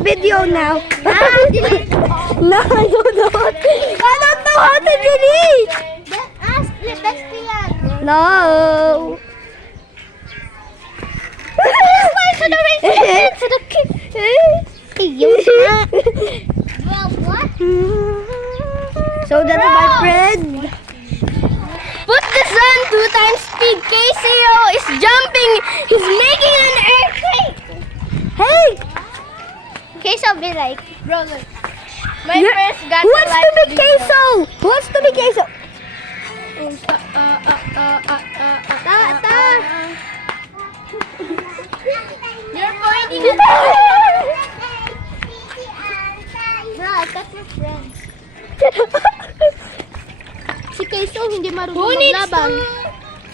Video now. No, I don't know. I don't know how to delete. Then ask the best yan. No. To the race, to the kick. Well, what? So that's my friend. Put the sun 2 times speed. KCO is jumping. He's making an earthquake. Hey, KCO be like, bro, look. My yeah. friends got Who wants to be queso? Who wants to be queso? You're pointing at Bro, I got your friends. Si Queso hindi marunong maglaban.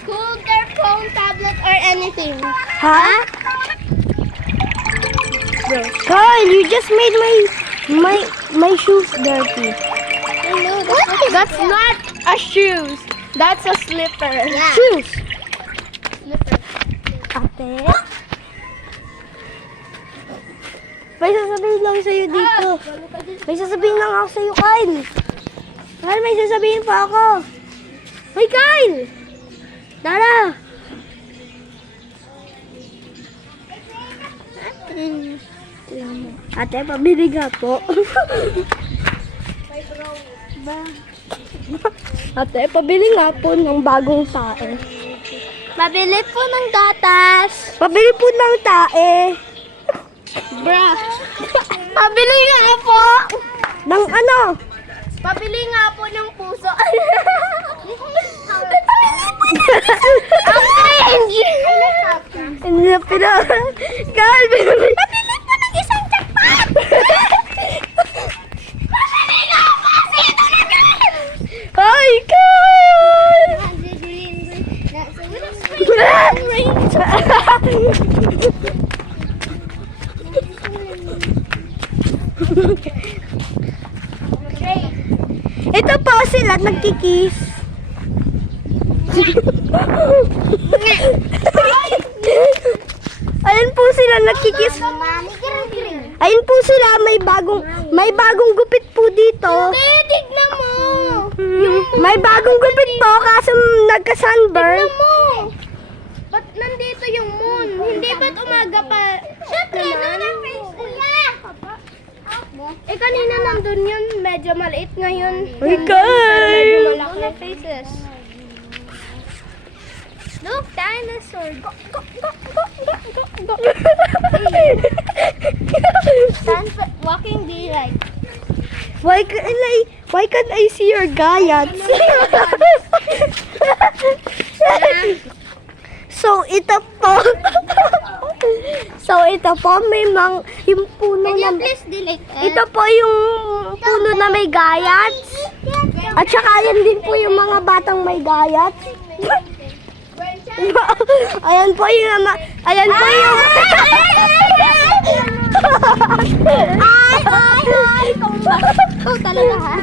Cool their phone, tablet, or anything. Huh? Kyle, you just made my shoes dirty. I know, that's not a shoes. That's a slipper. Yeah. Shoes. Slipper. Ate. May sasabihin lang sa'yo dito. May sasabihin lang ako sa'yo, Kyle. Kyle, may sasabihin pa ako. Hoy, Kyle! Tara! Ate, pabili nga po. Ate, pabili nga po ng bagong tae. Mabili po ng gatas. Pabili po ng tae. Bruh. Pabili nga po. Ng ano? Pabili nga po ng puso. Hindi na pina. Kyle, pabili po ng isang jackpot. Pabili nga po. Sino na gan? Hi, Kyle! Ito po sila nagkikiss. Ayun po sila nagkikiss. Ayun po sila may bagong gupit po dito. Tignan mo. May bagong gupit po kaso nagka-sunburn. Tignan mo. Ba't nandito yung moon? Hindi ba't umaga pa? Siyempre, doon ang face nila. Eh, kanina nandun yun. Medyo maliit ngayon. Ay, Medyo Kyle! malaki na faces. Look, dinosaur. Go, go, go, go, go, go, go. Stand walking be like. Why can't I see your gayats? So ito po. May yung puno Can you na please delete it? ito po yung puno na may gayats. At saka yan din po yung mga batang may gayats. Ayan po yung ayan po yung Ay! Ikaw talaga ha?